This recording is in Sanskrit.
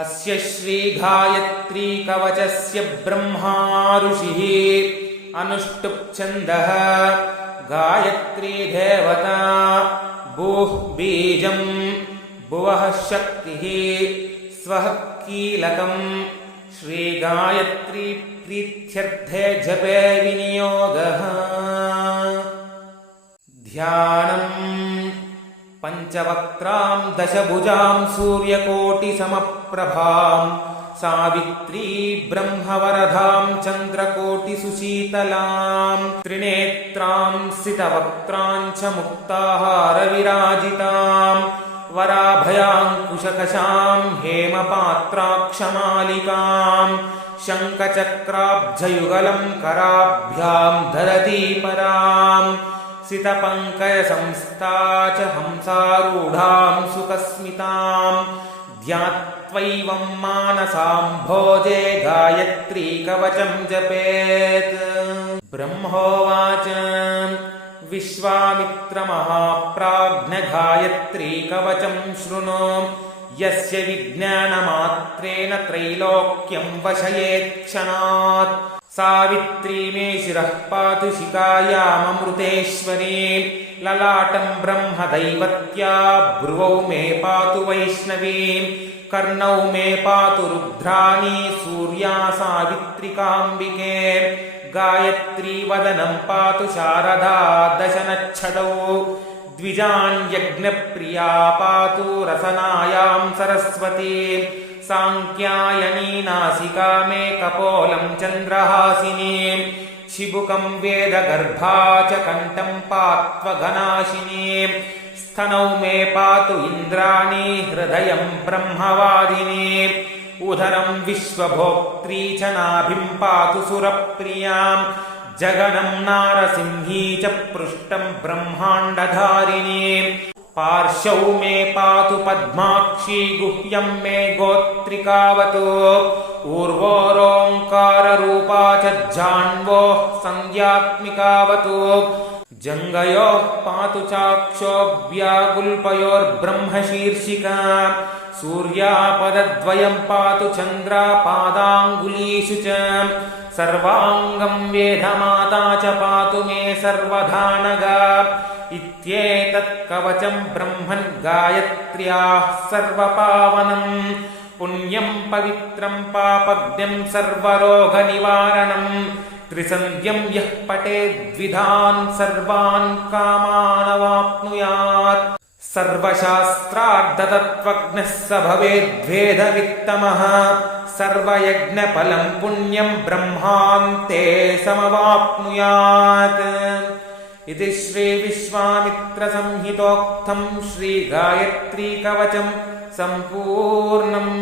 अस्य श्रीगायत्री कवचस्य ब्रह्मा ऋषिः अनुष्टुप् छन्दः गायत्री देवता भूः बीजम् भुवः शक्तिः स्वः कीलकम् श्रीगायत्री प्रीत्यर्थे जपे विनियोगः। ध्यानम् पञ्चवक्त्रां दशभुजां सूर्यकोटिसमप्रभां सावित्री ब्रह्मवरदां चन्द्रकोटिसुशीतलां त्रिनेत्रां सितवक्त्रां च मुक्ताहारविराजितां वराभयाङ्कुशकशां हेमपात्राक्षमालिकां शङ्खचक्राब्जयुगलं कराभ्यां धरती परां सितपङ्कजसंस्था च हंसारूढां सुखस्मितां ध्यात्वैवं मानसाम्भोजे गायत्री कवचं जपेत्। ब्रह्मोवाच विश्वामित्रमहाप्राज्ञ गायत्री कवचं शृणु यस्य विज्ञानमात्रेण त्रैलोक्यं वशयेत्क्षणात् सावित्री मे शिरः पातु शिखायाममृतेश्वरी ललाटं ब्रह्मदैवत्या भ्रुवौ मे पातु वैष्णवी कर्णौ मे पातु रुद्राणी सूर्या सावित्रिकाम्बिके गायत्री वदनं पातु शारदा दशनच्छदौ द्विजान्यज्ञप्रिया पातु रसनायां सरस्वती साङ्ख्यायनी नासिका मे कपोलं चन्द्रहासिनी शिबुकं वेदगर्भा च कण्ठं पात्वघनाशिनी स्तनौ मे पातु इन्द्राणी हृदयं ब्रह्मवादिनी उदरं विश्वभोक्त्री च नाभिं पातु सुरप्रियां जगनं नारसिंही च पृष्ठं ब्रह्माण्डधारिणी पार्श्वौ मे पातु पद्माक्षी गुह्यं मे गोत्रिकावतु ऊर्वोरोङ्काररूपा च जाह्न्वोः सन्ध्यात्मिकावतु जङ्घयोः पातु चाक्षोऽव्यागुल्पयोर्ब्रह्मशीर्षिका सूर्यापदद्वयं पातु चन्द्रापादाङ्गुलीषु च सर्वाङ्गं वेदमाता च पातु मे सर्वधानगा इत्येतत् कवचं ब्रह्मन् गायत्र्याः सर्वपावनम् पुण्यं पवित्रं पापज्ञं सर्वरोगनिवारणं त्रिसन्ध्यं यः पठेद्विधान् सर्वान् कामानवाप्नुयात् सर्वशास्त्रार्थतत्त्वज्ञः स भवेद्वेदवित्तमः सर्वयज्ञफलं पुण्यं ब्रह्मान्ते समवाप्नुयात्। इति श्रीविश्वामित्रसंहितोक्तं श्रीगायत्री कवचं सम्पूर्णम्।